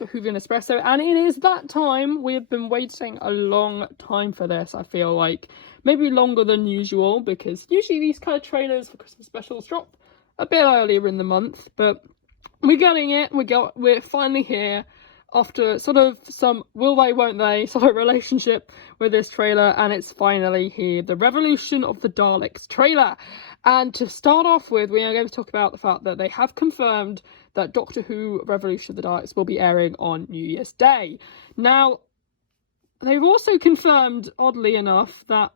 Doctor Whovian Espresso, and it is that time. We've been waiting a long time for this, I feel like. Maybe longer than usual, because usually these kind of trailers for Christmas specials drop a bit earlier in the month, but we're getting it. We're finally here after sort of some will they, won't they sort of relationship with this trailer, and it's finally here. The Revolution of the Daleks trailer. And to start off with, we are going to talk about the fact that they have confirmed that Doctor Who Revolution of the Daleks will be airing on New Year's Day. Now, they've also confirmed, oddly enough, that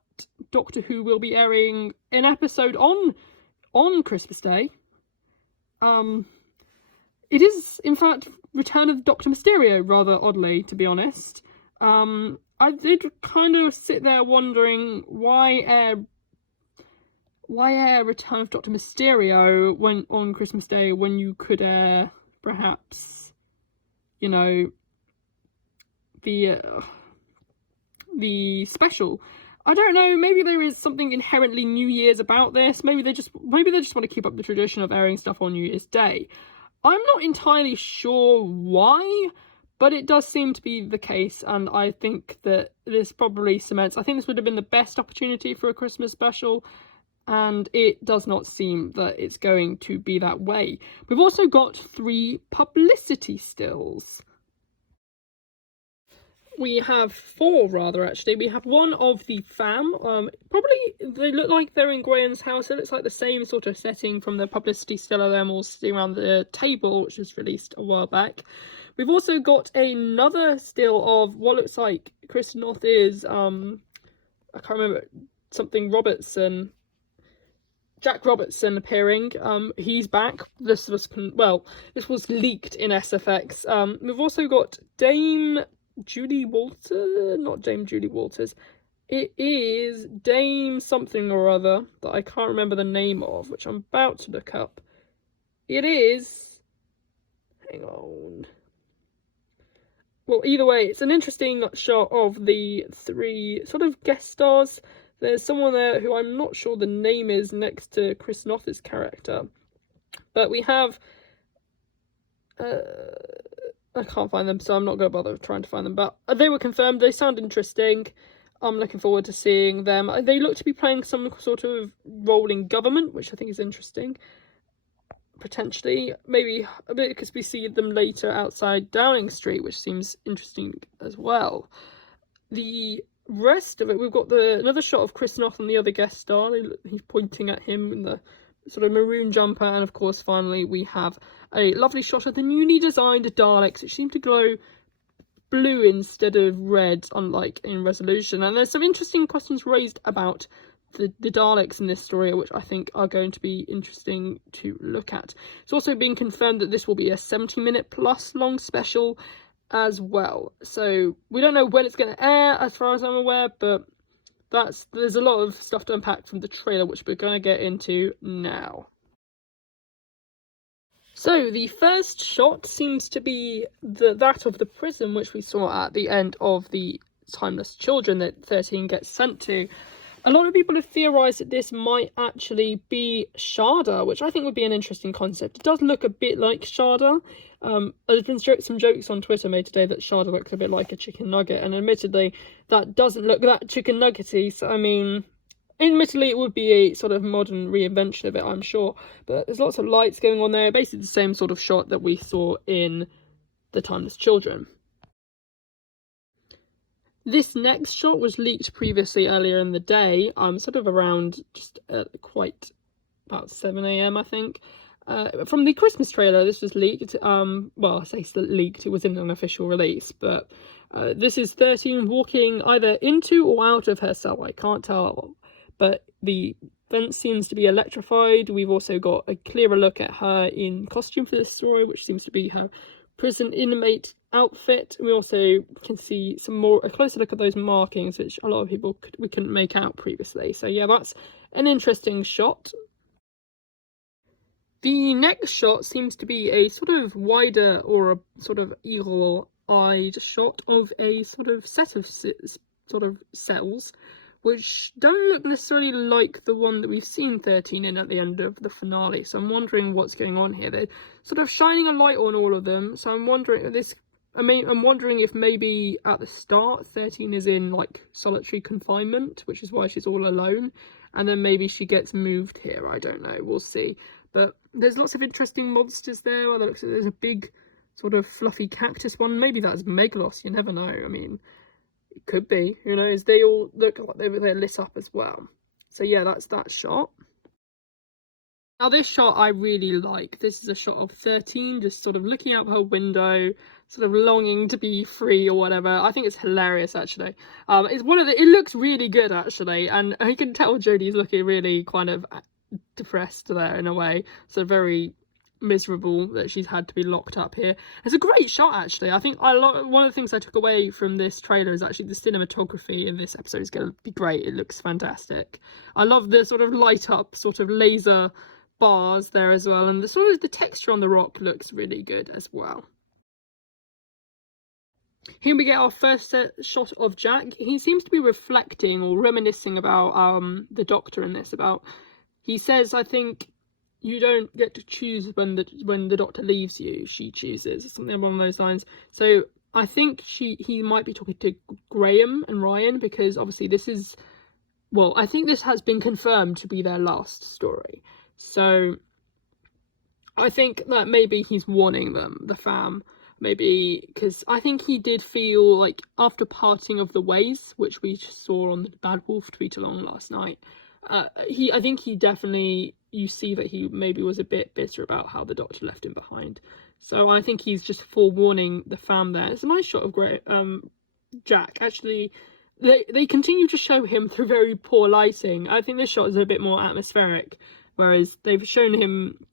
Doctor Who will be airing an episode on Christmas Day. It is, in fact, Return of Dr. Mysterio, rather oddly, to be honest. I did kind of sit there wondering why air Return of Dr. Mysterio when on Christmas Day when you could air perhaps, you know, the special. I don't know, maybe there is something inherently New Year's about this. Maybe they just want to keep up the tradition of airing stuff on New Year's Day. I'm not entirely sure why, but it does seem to be the case, and I think that this probably cements. I think this would have been the best opportunity for a Christmas special, and it does not seem that it's going to be that way. We've also got 3 publicity stills. We have 4, rather, actually. We have one of the fam. Probably, they look like they're in Graham's house. It looks like the same sort of setting from the publicity still of them all sitting around the table, which was released a while back. We've also got another still of what looks like Chris North's, I can't remember, something Robertson, Jack Robertson appearing. He's back. This was leaked in SFX. We've also got Dame Julie Walters, not Dame Julie Walters. It is Dame something or other that I can't remember the name of, which I'm about to look up. It is, hang on. Well, either way, it's an interesting shot of the 3 sort of guest stars. There's someone there who I'm not sure the name is next to Chris Noth's character. But we have... I can't find them, so I'm not going to bother trying to find them. But they were confirmed. They sound interesting. I'm looking forward to seeing them. They look to be playing some sort of role in government, which I think is interesting. Potentially. Maybe a bit because we see them later outside Downing Street, which seems interesting as well. The rest of it, we've got another shot of Chris Noth and the other guest star. He's pointing at him in the sort of maroon jumper, and of course finally we have a lovely shot of the newly designed Daleks, which seem to glow blue instead of red, unlike in Resolution. And there's some interesting questions raised about the Daleks in this story, which I think are going to be interesting to look at. It's also been confirmed that this will be a 70-minute plus long special as well, so we don't know when it's going to air as far as I'm aware, but there's a lot of stuff to unpack from the trailer, which we're going to get into now. So the first shot seems to be that of the prison, which we saw at the end of the Timeless Children that 13 gets sent to. A lot of people have theorised that this might actually be Sharda, which I think would be an interesting concept. It does look a bit like Sharda. There's been some jokes on Twitter made today that Sharda looks a bit like a chicken nugget, and admittedly, that doesn't look that chicken nuggety. So, I mean, admittedly, it would be a sort of modern reinvention of it, I'm sure. But there's lots of lights going on there, basically the same sort of shot that we saw in The Timeless Children. This next shot was leaked previously earlier in the day, sort of around just quite about 7 AM, I think. From the Christmas trailer, this was leaked. Well, I say leaked, it was in an official release, but this is 13 walking either into or out of her cell, I can't tell, but the vent seems to be electrified. We've also got a clearer look at her in costume for this story, which seems to be her prison inmate outfit. We also can see a closer look at those markings, which a lot of people we couldn't make out previously. So yeah, that's an interesting shot. The next shot seems to be a sort of wider or a sort of eagle-eyed shot of a sort of set of cells, which don't look necessarily like the one that we've seen 13 in at the end of the finale. So I'm wondering what's going on here. They're sort of shining a light on all of them. So I'm wondering, this I'm wondering if maybe at the start 13 is in like solitary confinement, which is why she's all alone, and then maybe she gets moved here. I don't know, we'll see. But there's lots of interesting monsters there. By the looks of it, there's a big sort of fluffy cactus one. Maybe that's Megalos, you never know. I mean, it could be, who knows. They all look like they're lit up as well. So yeah, that's that shot. Now this shot I really like. This is a shot of 13 just sort of looking out her window, sort of longing to be free or whatever. I think it's hilarious actually. It's it looks really good actually, and you can tell Jodie's looking really kind of depressed there in a way. So very miserable that she's had to be locked up here. It's a great shot actually. I think one of the things I took away from this trailer is actually the cinematography in this episode is going to be great. It looks fantastic. I love the sort of light up sort of laser bars there as well, and the sort of the texture on the rock looks really good as well. Here we get our first shot of Jack. He seems to be reflecting or reminiscing about the Doctor in this. He says, I think, you don't get to choose when the Doctor leaves you, she chooses, something along those lines. So I think he might be talking to Graham and Ryan, because obviously this is, well, I think this has been confirmed to be their last story. So I think that maybe he's warning them, the fam, maybe, because I think he did feel like after parting of the ways, which we saw on the Bad Wolf tweet along last night, I think he definitely, you see that he maybe was a bit bitter about how the Doctor left him behind. So I think he's just forewarning the fam there. It's a nice shot of Jack. Actually, they continue to show him through very poor lighting. I think this shot is a bit more atmospheric, whereas they've shown him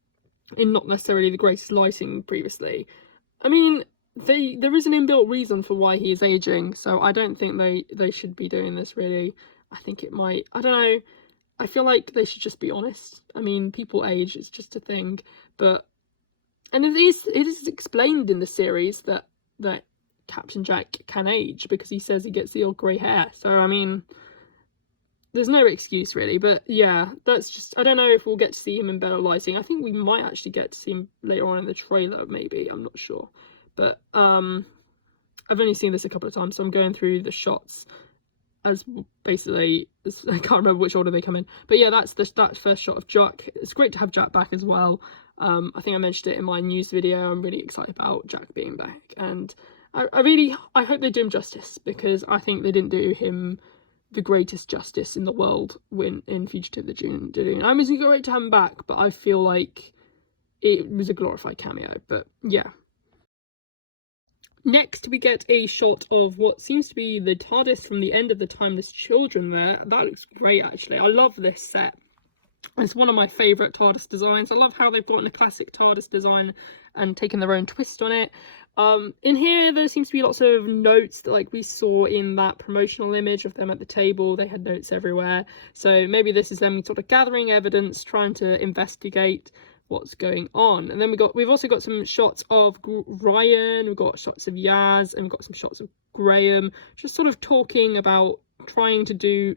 in not necessarily the greatest lighting previously. I mean, there is an inbuilt reason for why he is aging, so I don't think they should be doing this really. I think it might, I don't know, I feel like they should just be honest. I mean, people age, it's just a thing, but, and it is explained in the series that Captain Jack can age, because he says he gets the old grey hair, so I mean, there's no excuse really. But yeah, that's just, I don't know if we'll get to see him in better lighting. I think we might actually get to see him later on in the trailer, maybe, I'm not sure. But I've only seen this a couple of times, so I'm going through the shots as basically, I can't remember which order they come in. But yeah, that's that first shot of Jack. It's great to have Jack back as well. I think I mentioned it in my news video. I'm really excited about Jack being back, and I hope they do him justice, because I think they didn't do him the greatest justice in the world in Fugitive the June. I mean, it's great to have him back, but I feel like it was a glorified cameo. But yeah. Next, we get a shot of what seems to be the TARDIS from the end of the Timeless Children there. That looks great, actually. I love this set. It's one of my favourite TARDIS designs. I love how they've gotten a classic TARDIS design and taken their own twist on it. In here, there seems to be lots of notes that, like we saw in that promotional image of them at the table. They had notes everywhere. So maybe this is them sort of gathering evidence, trying to investigate what's going on. And then we've also got some shots of Ryan, we've got shots of Yaz, and we've got some shots of Graham, just sort of talking about trying to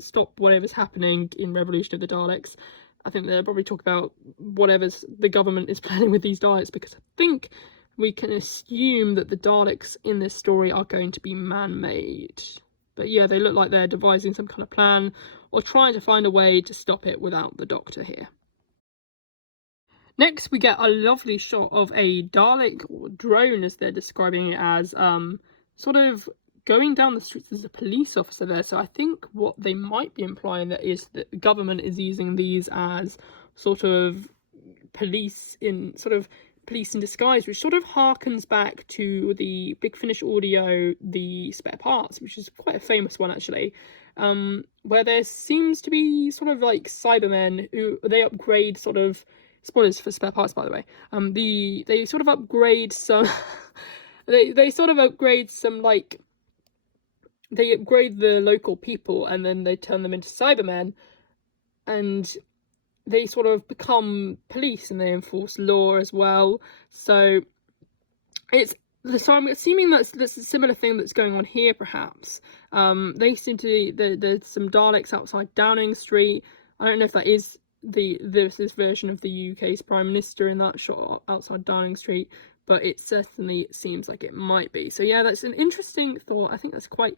stop whatever's happening in Revolution of the Daleks. I think they'll probably talk about whatever's the government is planning with these Daleks, because I think we can assume that the Daleks in this story are going to be man-made. But yeah, they look like they're devising some kind of plan or trying to find a way to stop it without the Doctor here. Next, we get a lovely shot of a Dalek, or drone as they're describing it as, sort of going down the streets. There's a police officer there, so I think what they might be implying that is that the government is using these as sort of police in disguise, which sort of harkens back to the Big Finish audio, the Spare Parts, which is quite a famous one actually, where there seems to be sort of like Cybermen who they upgrade sort of. Spoilers for Spare Parts, by the way. They sort of upgrade some. they sort of upgrade some, like, they upgrade the local people and then they turn them into Cybermen, and they sort of become police and they enforce law as well. So I'm assuming that's a similar thing that's going on here, perhaps. They seem to there's some Daleks outside Downing Street. I don't know if that is this version of the UK's Prime Minister in that shot outside Downing Street, but it certainly seems like it might be. So yeah, that's an interesting thought. I think that's quite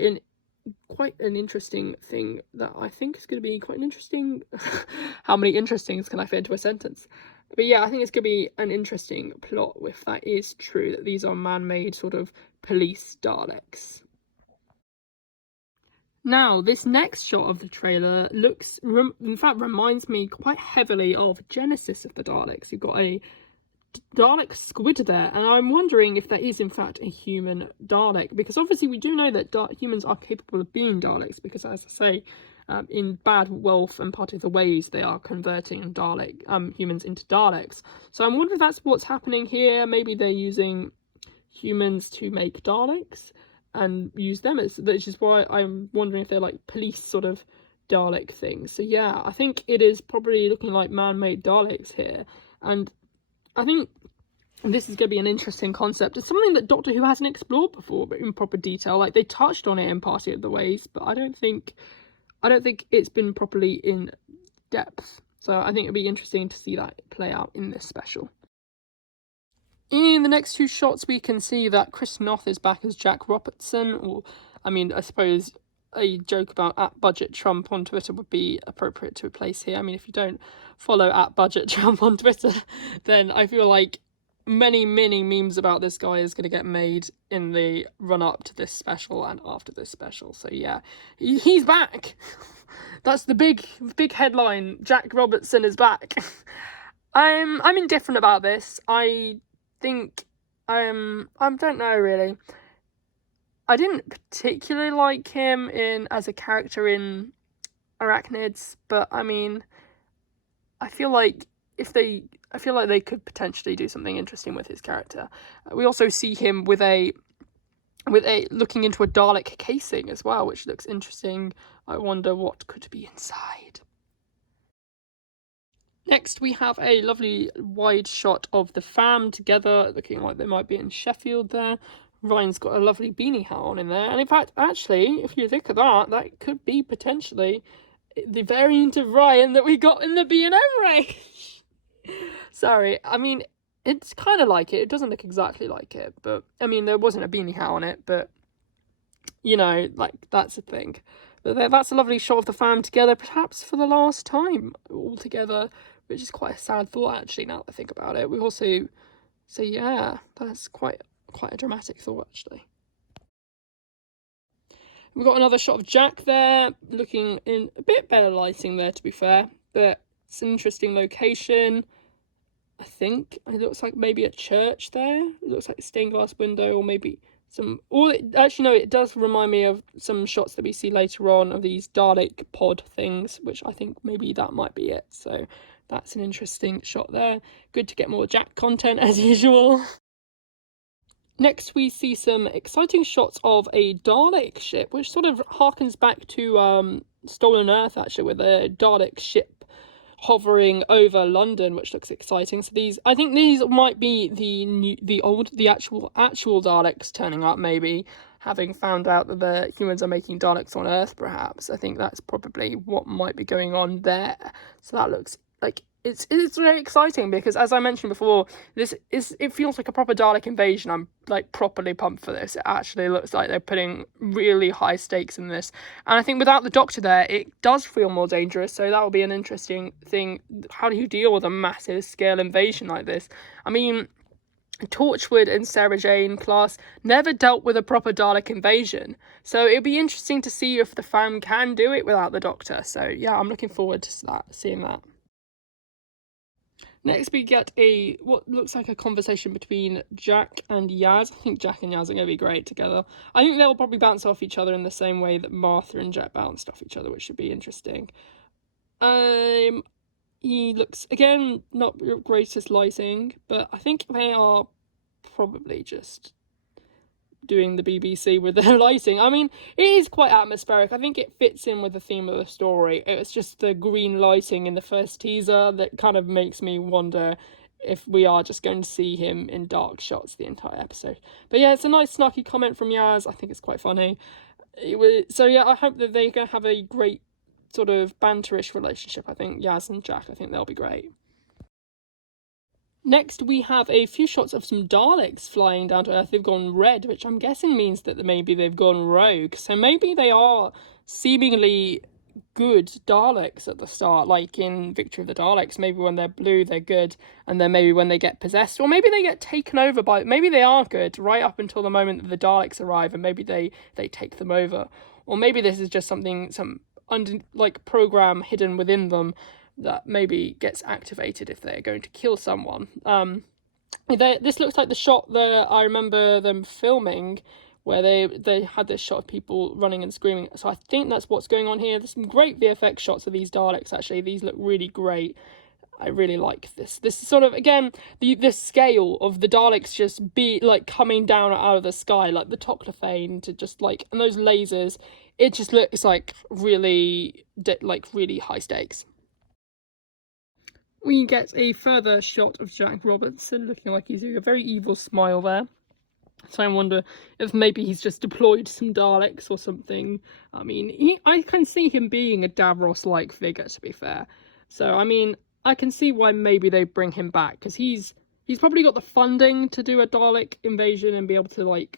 an interesting thing that I think is going to be quite an interesting. How many interestings can I fit into a sentence? But yeah, I think it's going to be an interesting plot if that is true, that these are man-made sort of police Daleks. Now, this next shot of the trailer in fact, reminds me quite heavily of Genesis of the Daleks. You've got a Dalek squid there, and I'm wondering if that is in fact a human Dalek, because obviously we do know that humans are capable of being Daleks, because as I say, in Bad Wolf and Part of the Ways, they are converting humans into Daleks. So I'm wondering if that's what's happening here. Maybe they're using humans to make Daleks and use them which is why I'm wondering if they're like police sort of Dalek things. So yeah, I think it is probably looking like man-made Daleks here, and I think this is going to be an interesting concept. It's something that Doctor Who hasn't explored before, but in proper detail. Like, they touched on it in Party of the Ways, but I don't think it's been properly in depth. So I think it'll be interesting to see that play out in this special. In the next two shots, we can see that Chris Noth is back as Jack Robertson, or, I mean, I suppose a joke about @Budget Trump on Twitter would be appropriate to replace here. I mean, if you don't follow @Budget Trump on Twitter, then I feel like many memes about this guy is going to get made in the run-up to this special and after this special. So yeah, he's back. That's the big headline. Jack Robertson is back. I'm indifferent about this. I think I don't know really. I didn't particularly like him as a character in Arachnids, but I mean, I feel like they could potentially do something interesting with his character. We also see him with a looking into a Dalek casing as well, which looks interesting. I wonder what could be inside. Next, we have a lovely wide shot of the fam together, looking like they might be in Sheffield there. Ryan's got a lovely beanie hat on in there. And in fact, actually, if you think of that could be potentially the variant of Ryan that we got in the B&M range. Sorry, I mean, it's kind of like it. It doesn't look exactly like it, but, I mean, there wasn't a beanie hat on it, but, you know, like, that's a thing. But that's a lovely shot of the fam together, perhaps for the last time all together, which is quite a sad thought, actually, now that I think about it. We also, so yeah, that's quite a dramatic thought, actually. We've got another shot of Jack there, looking in a bit better lighting there, to be fair, but it's an interesting location. I think it looks like maybe a church there. It looks like a stained glass window, or maybe it does remind me of some shots that we see later on of these Dalek pod things, which I think maybe that might be it. So that's an interesting shot there. Good to get more Jack content as usual. Next, we see some exciting shots of a Dalek ship, which sort of harkens back to Stolen Earth, actually, with a Dalek ship hovering over London, which looks exciting. So I think these might be the actual Daleks turning up, maybe, having found out that the humans are making Daleks on Earth, perhaps. I think that's probably what might be going on there. So that looks like it's very exciting, because as I mentioned before, it feels like a proper Dalek invasion. I'm like properly pumped for this. It actually looks like they're putting really high stakes in this, and I think without the Doctor there, it does feel more dangerous. So that will be an interesting thing. How do you deal with a massive scale invasion like this? I mean, Torchwood and Sarah Jane class never dealt with a proper Dalek invasion, so it'll be interesting to see if the fam can do it without the Doctor. So yeah, I'm looking forward to seeing that. Next, we get what looks like a conversation between Jack and Yaz. I think Jack and Yaz are going to be great together. I think they'll probably bounce off each other in the same way that Martha and Jack bounced off each other, which should be interesting. He looks, again, not the greatest lighting, but I think they are probably just doing the BBC with their lighting. I mean, it is quite atmospheric. I think it fits in with the theme of the story. It's just the green lighting in the first teaser that kind of makes me wonder if we are just going to see him in dark shots the entire episode. But yeah, it's a nice snarky comment from Yaz. I think it's quite funny. So yeah, I hope that they're going to have a great sort of banterish relationship. I think Yaz and Jack, I think they'll be great. Next, we have a few shots of some Daleks flying down to Earth. They've gone red, which I'm guessing means that maybe they've gone rogue. So maybe they are seemingly good Daleks at the start, like in Victory of the Daleks. Maybe when they're blue, they're good, and then maybe when they get possessed, or maybe they get taken over by. Maybe they are good right up until the moment that the Daleks arrive, and maybe they take them over, or maybe this is just some program hidden within them that maybe gets activated if they're going to kill someone. This looks like the shot that I remember them filming, where they had this shot of people running and screaming. So I think that's what's going on here. There's some great VFX shots of these Daleks, actually. These look really great. I really like this. This is sort of, again, the scale of the Daleks just coming down out of the sky, like the Toclophane to just and those lasers. It just looks like really high stakes. We get a further shot of Jack Robertson looking like he's doing a very evil smile there. So I wonder if maybe he's just deployed some Daleks or something. I mean, I can see him being a Davros-like figure, to be fair. So, I mean, I can see why maybe they bring him back, because he's probably got the funding to do a Dalek invasion and be able to,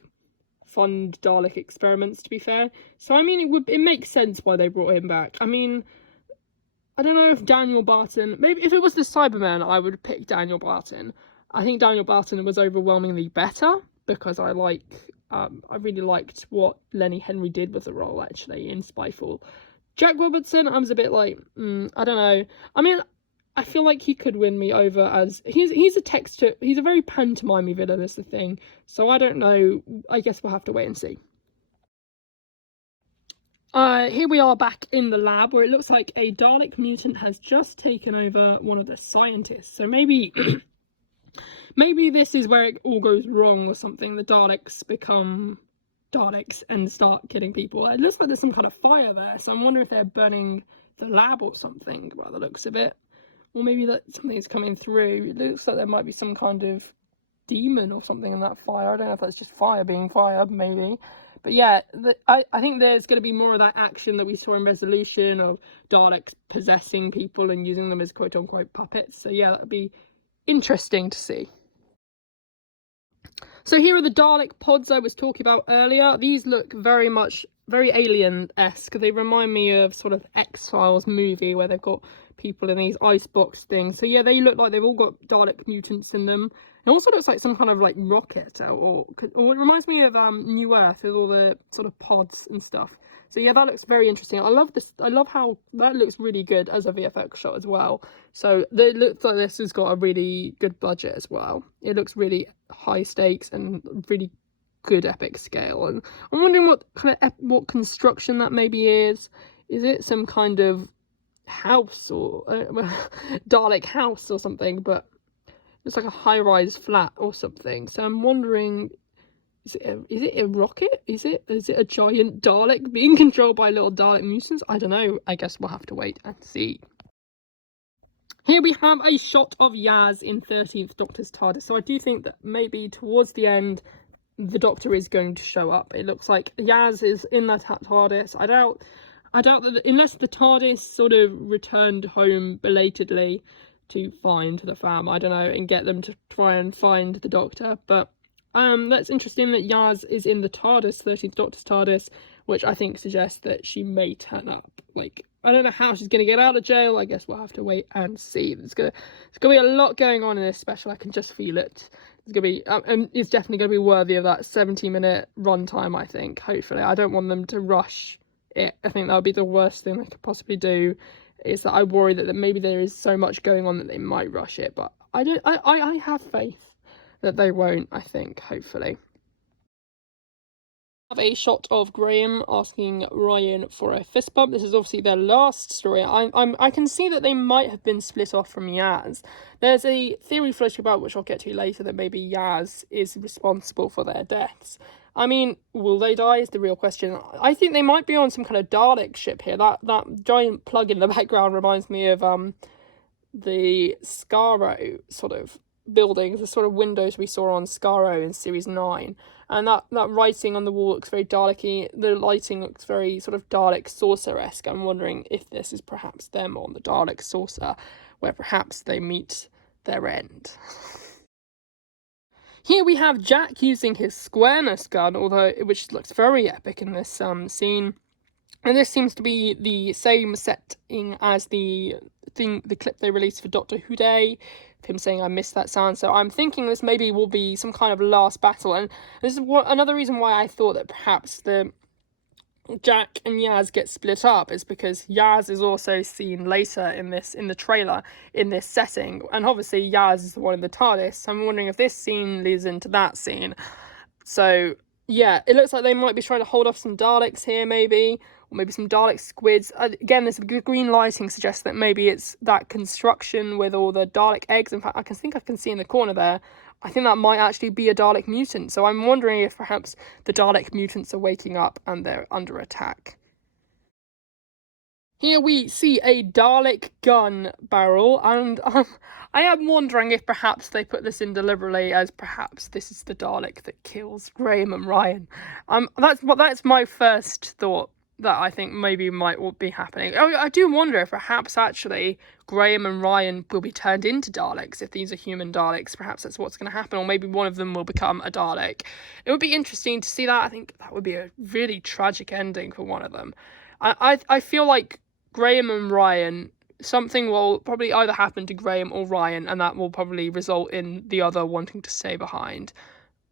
fund Dalek experiments, to be fair. So, I mean, it makes sense why they brought him back. I mean, I don't know if Daniel Barton... Maybe if it was the Cybermen, I would pick Daniel Barton. I think Daniel Barton was overwhelmingly better, because I really liked what Lenny Henry did with the role, actually, in Spyfall. Jack Robertson, I was a bit I don't know. I mean, I feel like he could win me over as... He's a very pantomime villain, is the thing. So I don't know. I guess we'll have to wait and see. Here we are back in the lab, where it looks like a Dalek mutant has just taken over one of the scientists. So maybe... maybe this is where it all goes wrong or something. The Daleks become Daleks and start killing people. It looks like there's some kind of fire there, so I'm wondering if they're burning the lab or something, by the looks of it. Or maybe that something's coming through. It looks like there might be some kind of demon or something in that fire. I don't know if that's just fire being fired, maybe. But yeah, I think there's going to be more of that action that we saw in Resolution, of Daleks possessing people and using them as quote-unquote puppets. So yeah, that would be interesting to see. So here are the Dalek pods I was talking about earlier. These look very Alien-esque. They remind me of sort of X-Files movie, where they've got people in these icebox things. So yeah, they look like they've all got Dalek mutants in them. It also looks like some kind of rocket, or it reminds me of New Earth with all the sort of pods and stuff. So yeah, that looks very interesting. I love this. I love how that looks really good as a VFX shot as well. So it looks like this has got a really good budget as well. It looks really high stakes and really good epic scale. And I'm wondering what construction that maybe is. Is it some kind of house or Dalek house or something? But it's like a high-rise flat or something. So I'm wondering, is it a rocket? Is it a giant Dalek being controlled by little Dalek mutants? I don't know. I guess we'll have to wait and see. Here we have a shot of Yaz in 13th Doctor's TARDIS. So I do think that maybe towards the end, the Doctor is going to show up. It looks like Yaz is in that TARDIS. I doubt that, unless the TARDIS sort of returned home belatedly to find the fam, I don't know, and get them to try and find the Doctor. But that's interesting that Yaz is in the TARDIS, 13th Doctor's TARDIS, which I think suggests that she may turn up. I don't know how she's going to get out of jail. I guess we'll have to wait and see. There's gonna be a lot going on in this special. I can just feel it. It's gonna be, and it's definitely gonna be worthy of that 70-minute runtime. I think. Hopefully, I don't want them to rush it. I think that would be the worst thing they could possibly do. Is that I worry that maybe there is so much going on that they might rush it, but I don't. I have faith that they won't. I think, hopefully. Have a shot of Graham asking Ryan for a fist bump. This is obviously their last story. I can see that they might have been split off from Yaz. There's a theory floating about, which I'll get to later, that maybe Yaz is responsible for their deaths. I mean, will they die is the real question. I think they might be on some kind of Dalek ship here. That giant plug in the background reminds me of the Skaro sort of buildings, the sort of windows we saw on Skaro in Series 9. And that writing on the wall looks very Dalek-y. The lighting looks very sort of Dalek saucer-esque. I'm wondering if this is perhaps them on the Dalek saucer, where perhaps they meet their end. Here we have Jack using his squareness gun, which looks very epic in this scene. And this seems to be the same setting as the clip they released for Doctor Who Day, him saying I missed that sound. So I'm thinking this maybe will be some kind of last battle. And this is another reason why I thought that perhaps the Jack and Yaz get split up is because Yaz is also seen later in the trailer in this setting, and obviously Yaz is the one in the TARDIS, so I'm wondering if this scene leads into that scene. So yeah, it looks like they might be trying to hold off some Daleks here, maybe, or maybe some Dalek squids. Again, this green lighting suggests that maybe it's that construction with all the Dalek eggs. In fact, I can see in the corner there, I think that might actually be a Dalek mutant. So I'm wondering if perhaps the Dalek mutants are waking up and they're under attack. Here we see a Dalek gun barrel, and I am wondering if perhaps they put this in deliberately as perhaps this is the Dalek that kills Graham and Ryan. That's my first thought that I think maybe might be happening. I do wonder if perhaps actually Graham and Ryan will be turned into Daleks. If these are human Daleks, perhaps that's what's going to happen, or maybe one of them will become a Dalek. It would be interesting to see that. I think that would be a really tragic ending for one of them. I feel like Graham and Ryan, something will probably either happen to Graham or Ryan, and that will probably result in the other wanting to stay behind.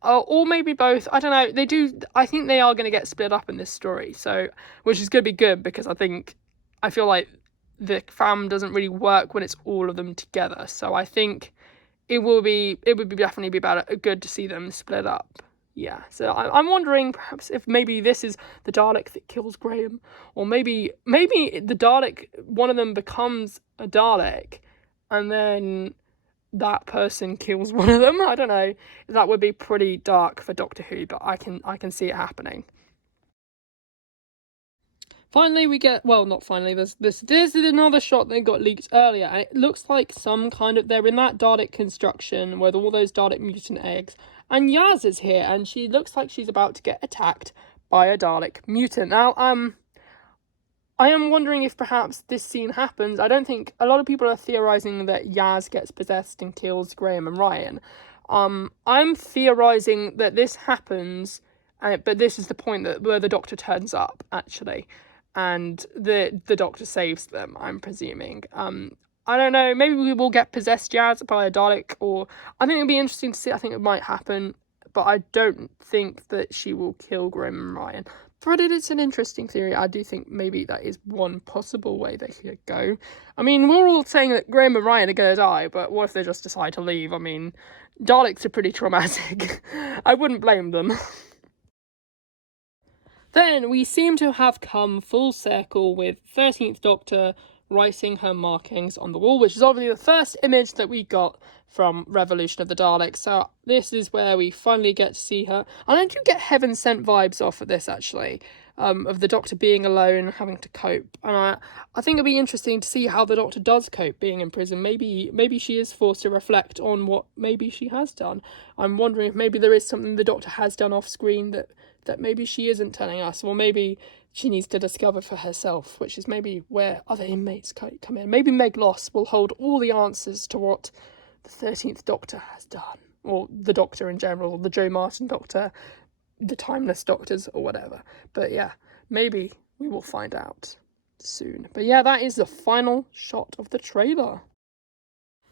Or maybe both. I don't know. I think they are going to get split up in this story, so which is going to be good, because I feel like the fam doesn't really work when it's all of them together. So I think it would definitely be good to see them split up. Yeah, so I'm wondering perhaps if maybe this is the Dalek that kills Graham, or maybe the Dalek, one of them becomes a Dalek, and then that person kills one of them. I don't know. That would be pretty dark for Doctor Who, but I can see it happening. Finally, we get, well, not finally, there's another shot that got leaked earlier, and it looks like they're in that Dalek construction with all those Dalek mutant eggs, and Yaz is here, and she looks like she's about to get attacked by a Dalek mutant. Now, I am wondering if perhaps this scene happens. I don't think, a lot of people are theorising that Yaz gets possessed and kills Graham and Ryan. I'm theorising that this happens, but this is the point where the Doctor turns up, actually, and the Doctor saves them, I'm presuming. I don't know, maybe we will get possessed Yaz by a Dalek, or I think it'll be interesting to see. I think it might happen, but I don't think that she will kill Graham and Ryan. But it's an interesting theory. I do think maybe that is one possible way they could go. I mean, we're all saying that Graham and Ryan are going to die, but what if they just decide to leave? I mean, Daleks are pretty traumatic. I wouldn't blame them. Then we seem to have come full circle with 13th Doctor writing her markings on the wall, which is obviously the first image that we got from Revolution of the Daleks. So this is where we finally get to see her. And I do get Heaven Sent vibes off of this, actually, of the Doctor being alone, having to cope. And I think it'll be interesting to see how the Doctor does cope being in prison. Maybe she is forced to reflect on what maybe she has done. I'm wondering if maybe there is something the Doctor has done off screen that maybe she isn't telling us, or maybe she needs to discover for herself, which is maybe where other inmates come in. Maybe Meg Loss will hold all the answers to what the 13th Doctor has done, or the Doctor in general, the Joe Martin Doctor, the Timeless Doctors, or whatever. But yeah, maybe we will find out soon. But yeah, that is the final shot of the trailer.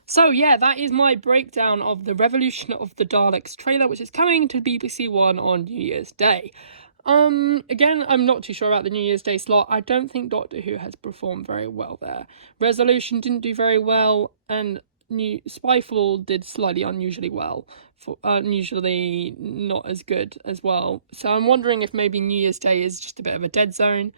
So yeah, that is my breakdown of the Revolution of the Daleks trailer, which is coming to BBC One on New Year's Day. Again, I'm not too sure about the New Year's Day slot. I don't think Doctor Who has performed very well there. Resolution didn't do very well, and Spyfall did slightly unusually well, unusually not as good as well. So I'm wondering if maybe New Year's Day is just a bit of a dead zone.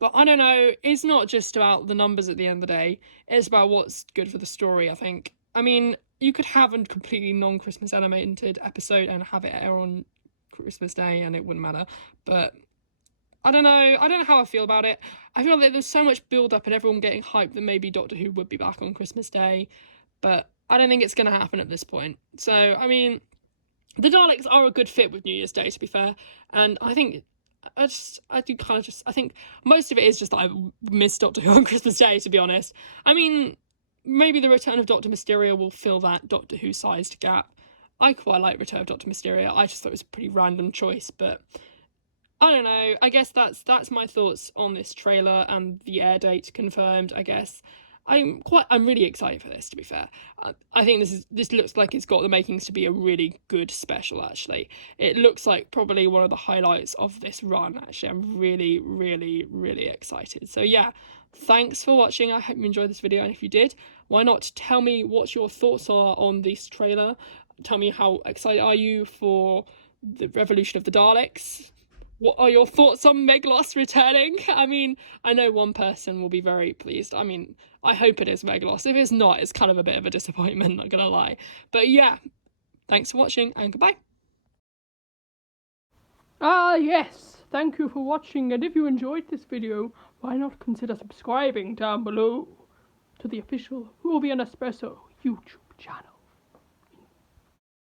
But I don't know, it's not just about the numbers at the end of the day, it's about what's good for the story, I think. I mean, you could have a completely non-Christmas animated episode and have it air on Christmas Day and it wouldn't matter, but I don't know how I feel about it. I feel like there's so much build-up and everyone getting hyped that maybe Doctor Who would be back on Christmas Day, but I don't think it's going to happen at this point. So, I mean, the Daleks are a good fit with New Year's Day, to be fair, and I think I think most of it is just that I miss Doctor Who on Christmas Day, to be honest. I mean, maybe the return of Dr. Mysterio will fill that Doctor Who-sized gap. I quite like Return of Dr. Mysterio. I just thought it was a pretty random choice, but I don't know. I guess that's my thoughts on this trailer and the air date confirmed, I guess. I'm really excited for this, to be fair. I think this looks like it's got the makings to be a really good special, actually. It looks like probably one of the highlights of this run, actually. I'm really, really, really excited. So yeah, thanks for watching. I hope you enjoyed this video, and if you did, why not tell me what your thoughts are on this trailer. Tell me how excited are you for the Revolution of the Daleks. What are your thoughts on Meglos returning? I mean, I know one person will be very pleased. I mean, I hope it is Meglos. If it's not, it's kind of a bit of a disappointment, not gonna lie. But yeah, thanks for watching and goodbye. Yes, thank you for watching, and if you enjoyed this video, why not consider subscribing down below to the official Ruby and Espresso YouTube channel.